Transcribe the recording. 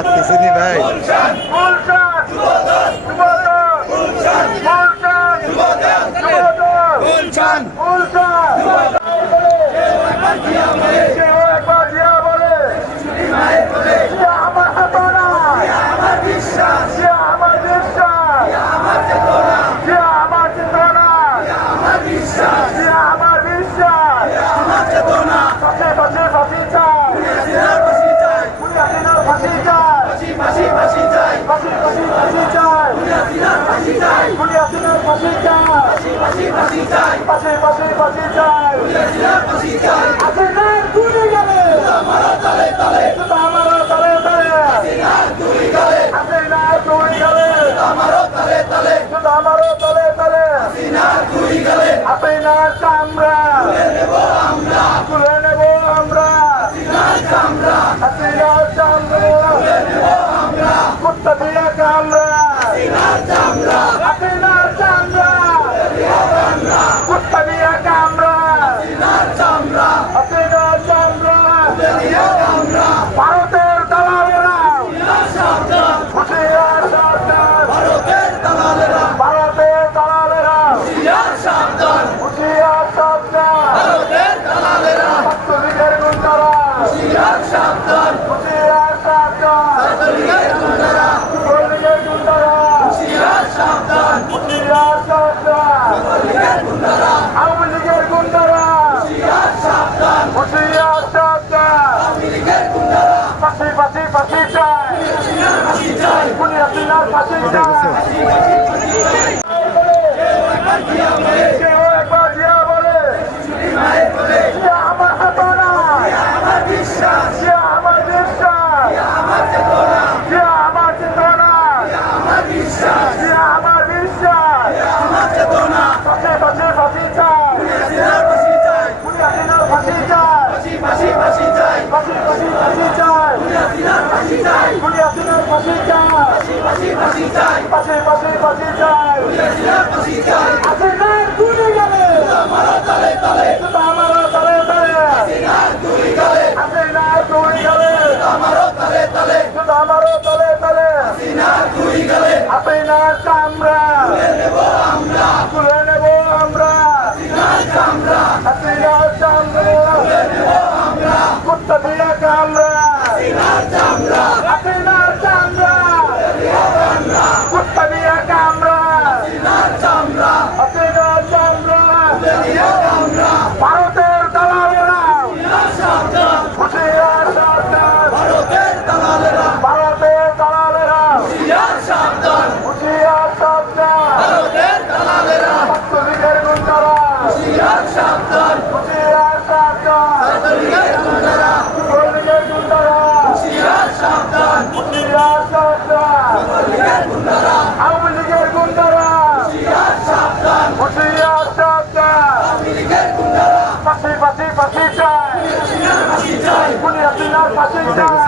হাত কিছু নি ভাই ভারতের দালালেরা হুঁশিয়ার সাবধান, ভারতের দালালেরা হুঁশিয়ার সাবধান, ছাত্রলীগের গুন্ডারা হুঁশিয়ার সাবধান, যুবলীগের গুন্ডারা হুঁশিয়ার সাবধান, আওয়ামী লীগের গুন্ডারা হুঁশিয়ার সাবধান, ফাঁসি ফাঁসি ফাঁসি চাই, খুনি হাসিনার ফাঁসি চাই। কেউ একবার দিয়া বলে সে আমার চেতনা, সে আমার বিশ্বাস, সে আমার চেতনা, সে আমার বিশ্বাস। ফাঁসি ফাঁসি ফাঁসি চাই, খুনি হাসিনার ফাঁসি চাই, ফাঁসি ফাঁসি ফাঁসি চাই, খুনি হাসিনার ফাঁসি চাই, ফাঁসি ফাঁসি ফাঁসি চাই। হাসিনার গুলি গেলে আমারও তলে তলে, হাসিনার গুলি গেলে আমারও তলে তলে, হাসিনার চামড়া তুলে নেব আমরা, হাসিনার চামড়া কুত্তা দিয়ে কামড়া, হাসিনার চামড়া কুত্তা দিয়ে কামড়া, হাসিনার চামড়া ভারতের দালালেরা হুঁশিয়ার সাবধান, ভারতের দালালেরা হুঁশিয়ার সাবধান, ছাত্রলীগের গুন্ডারা হুঁশিয়ার সাবধান, যুবলীগের গুন্ডারা হুঁশিয়ার সাবধান, আওয়ামী লীগের গুন্ডারা হুঁশিয়ার সাবধান, ফাঁসি ফাঁসি ফাঁসি চাই, খুনি হাসিনার ফাঁসি চাই।